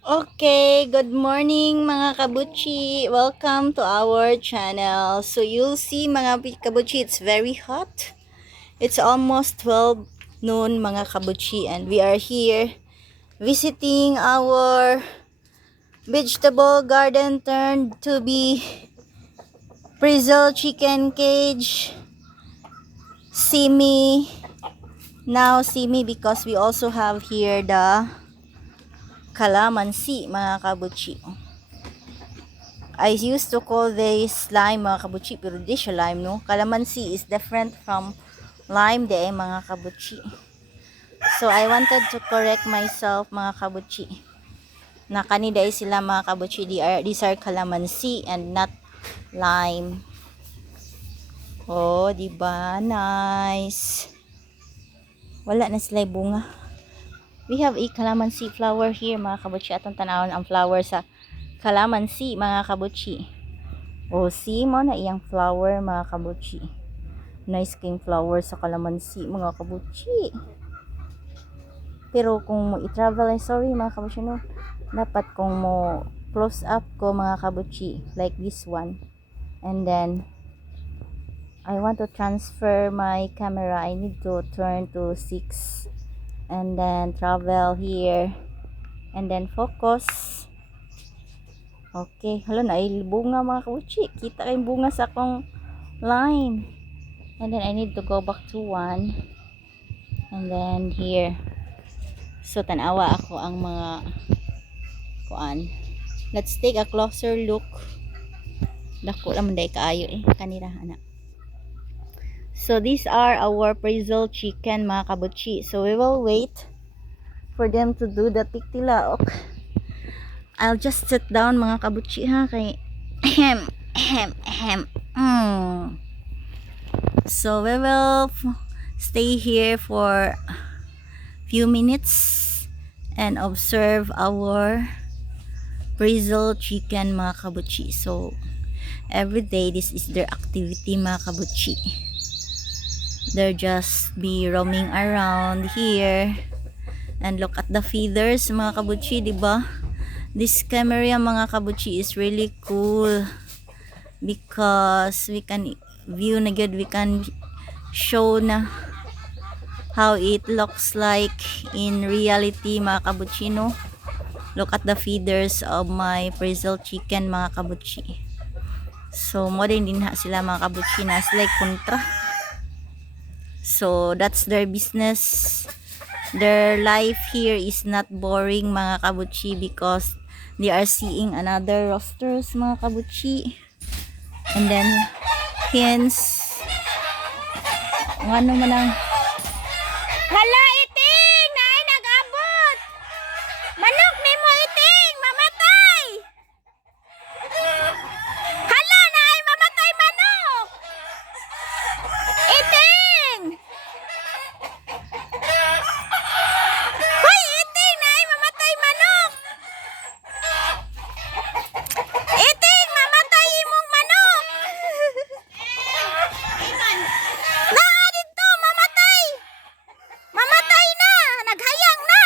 Okay, good morning mga kabuchi. Welcome to our channel. So you'll see mga kabuchi, it's very hot. It's almost 12 noon mga kabuchi and we are here visiting our vegetable garden turned to be Brazil chicken cage. See me. Now see me because we also have here the calamansi mga kabuchi. I used to call this lime mga kabuchi, pero di siya lime no. Calamansi is different from lime de mga kabuchi. So I wanted to correct myself mga kabuchi. Na kanida sila mga kabuchi, these are calamansi and not lime. Oh, di ba? Nice. Wala na sila bunga. We have a calamansi flower here mga kabuchi. Atong tanawon ang flower sa calamansi mga kabuchi. O see mo na iyang flower mga kabuchi. Nice king flower sa calamansi mga kabuchi. Pero kung mo i-travel, sorry mga kabuchi no. Dapat kung mo close up ko mga kabuchi like this one. And then I want to transfer my camera. I need to turn to 6 and then travel here and then focus. Okay, hala na bunga mga kabuchi. Kita kayong bunga sa akong line. And then I need to go back to 1. And then here. So tanawa ako ang mga kuan. Let's take a closer look. Dako lang day kaayo kanira ana. So these are our Brazil chicken mga kabuchi. So we will wait for them to do the tiktilaok. I'll just sit down mga kabuchi ha kay ahem ahem ahem. So we will stay here for few minutes and observe our Brazil chicken mga kabuchi. So every day this is their activity mga kabuchi. They're just be roaming around here and look at the feeders mga kabuchi, diba? This camera mga kabuchi is really cool because we can view na good, we can show na how it looks like in reality mga kabuchi no. Look at the feeders of my Brazil chicken mga kabuchi. So mo din sila mga kabuchi na sila kontra. So that's their business. Their life here is not boring mga kabuchi because they are seeing another roosters mga kabuchi. And then hens. Ano man ang hala iting! Naay nag-abot! Manok ni mo iting! Mamatay! Hala! Naay mamatay manok! Iting! Hoy! Iting! Naay mamatay manok! Iting! Mamatay imong manok! Naa dito! Mamatay! Mamatay na! Naghayang na!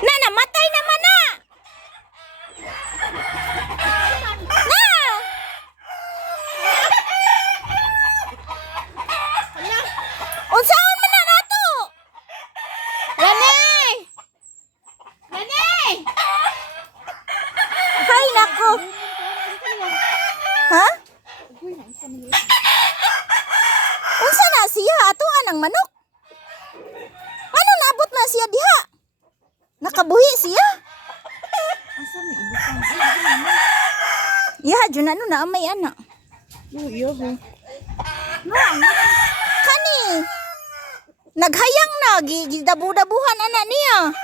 Na! Namatay naman na! Na! Unsaon man na nato? Lani! Lani! Hay nako! Ha? Unsa na siya? Atuan ang manok? Ano naabot na siya diha? Nakabuhi siya? Ya, dyan ano na amay anak. Kani, naghayang na, gidabu-dabuhan anak niya.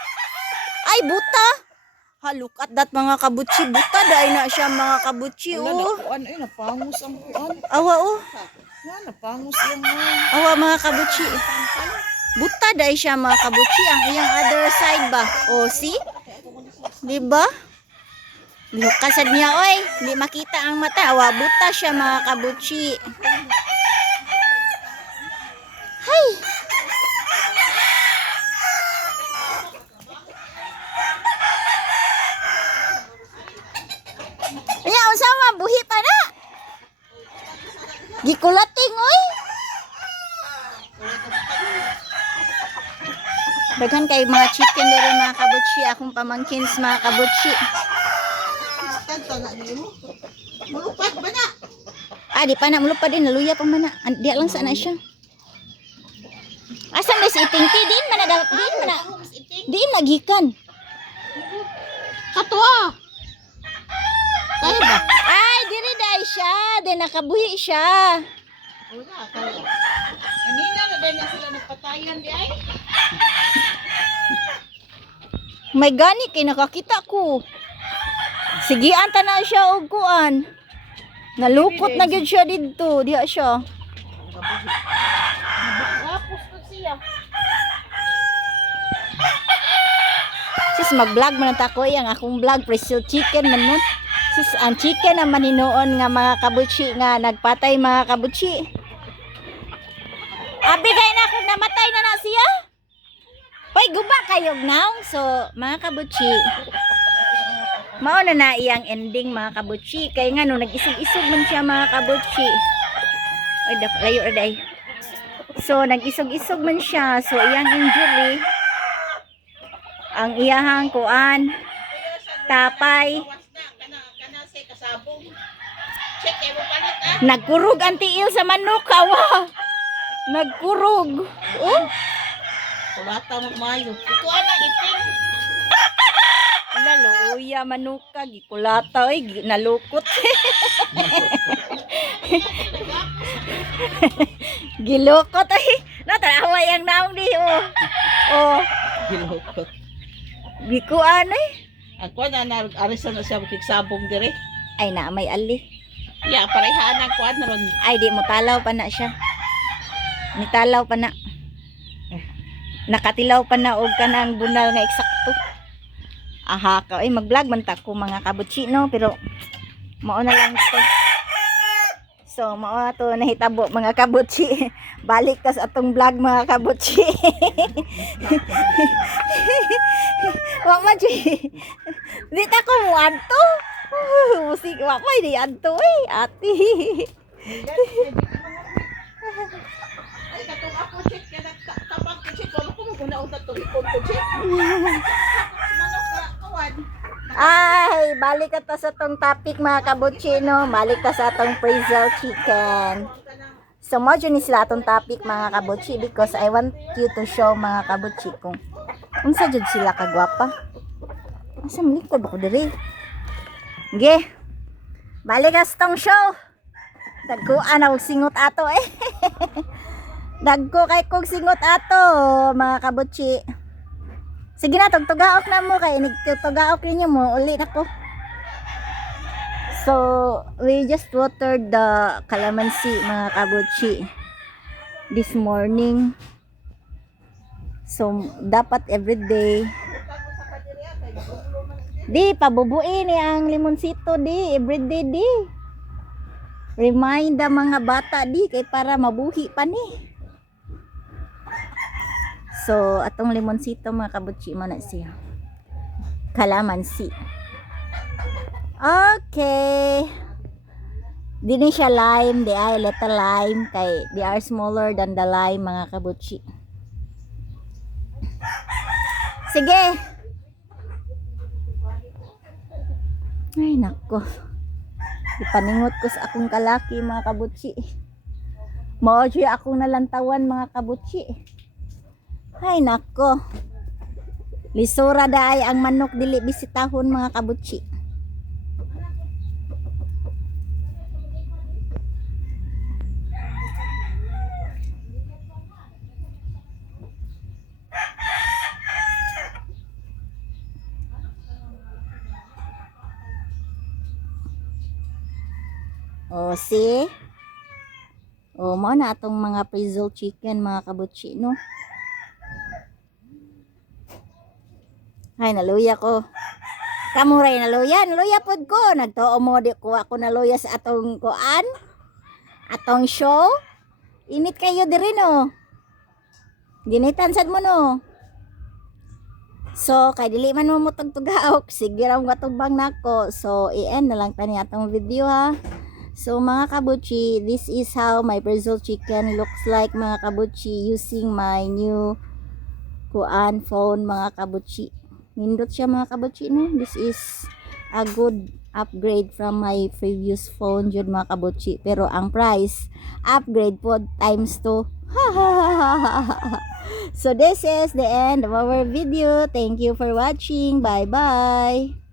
Ay, buta. Ha, look at that mga kabuchi. Buta, dahil na siya mga kabuchi. Oh. Napangus ang kuan. Awa, oh. Napangus yung Awa mga kabuchi. Buta, dahil siya mga kabuchi. Ang iyang other side ba? Oh, see? Diba? Kasad niya, oy. Hindi makita ang mata. Awa, buta siya mga kabuchi. Hay! Gikulating, oy. Daghan kay mga chicken dere mga kabutsi, akong pamangkins mga kabutsi. Mulupat ba na? Ah, di pa na mulupad din, naluya pa man na. Di lang sana siya. Asan na si iting ti? Diin man na, diin man na. Diin magikan. Katwa. Kaya ba? Ay, diri dai siya, di nakabuhi siya. Wala, kaya. Kanina na din na sila nagpatayan di ay. May gani kay nakakita ko. Sige, anta na siya og kuan. Nalukot na gyud siya didto, diha siya. Tapos ko siya. Sis mag-vlog man ta ko yang akong vlog presil chicken man nun. Sis ang chicken naman hinuon nga mga kabutsi nga nagpatay mga kabutsi. Abi kay na kung namatay na na siya. Hoy guba kayog naong so mga kabutsi. Mao na iyang ending mga kabutsi kay nga no nag-isog-isog man siya mga kabutsi. Oy layo ra day. So nag-isog-isog man siya so iyang injury ang iyahang kuan tapay nagkurog ang tiil sa manok kawa nagkurog oh Kulata mo mayo. Ito ang iting. laluya manuka gikulata oy nalukot gilukot ay natarawa yang naong di oh Gilukot. gikuan ay Ako na arisan na siya makiksabong dire. ay na may ali Ya, parehaan ang kuan ron. ay di mo talaw pa na siya nitalaw pa na nakatilaw pa na og kanang bunal nga eksakto aha ka ay mag-vlog man ta ko mga kabutsi no pero mao na lang to so mao to nahitabo mga kabutsi balik ka sa atong vlog mga kabutsi wa man di ta ko mo adto musik wa may di adto ati Ay, katong ako check kaya nagtabang ko check. Wala ko mag-unaon na itong ikon ko check. Manok ka, kawan. Ay, balik ka ta sa tong topic mga kabutsi no. Balik ka sa atong pretzel chicken. So mo dyan sila atong topic mga kabutsi because I want you to show mga kabutsi kung unsa jud sila kagwapa. Asa likod ako diri. Ge. Balik ka sa tong show. Dagkuan ako singot ato eh. Dagko kay kog singot ato mga kabutsi. Sige na, tugtugaok na mo kay nagtugaok ninyo mo, uli na ko. So, we just watered the calamansi mga kabutsi this morning. So, dapat everyday. Di, pabubuin ni ang limonsito di, everyday di. Remind ang mga bata di, kay para mabuhi pa ni. So, atong limonsito mga kabutsi mo na siya. Calamansi. Okay. Di ni siya lime, di ay little lime kay they are smaller than the lime mga kabutsi. Sige. Ay nako. Ipaningot ko sa akong kalaki mga kabutsi. Mao siya akong nalantawan mga kabutsi. Ay nako. Lisura daay ang manok dili bisitahon mga kabutsi. O see? O mo na atong mga pretzel chicken mga kabutsi no. Ay, naluya ko. Kamuray naluya pod ko. Nagtuo mo di ko ako naluya sa atong kuan. Atong show. Init kayo diri no. Ginitan sad mo no. So, kay dili man mo mutugtugaok, sige ra mo katubang nako. So, i-end na lang tani atong video ha. So mga kabutchi, this is how my Brazil chicken looks like mga kabutchi using my new kuan phone mga kabutchi. Nindot siya mga kabutchi no. This is a good upgrade from my previous phone jud mga kabutchi. Pero ang price, upgrade po times 2. So this is the end of our video. Thank you for watching. Bye bye.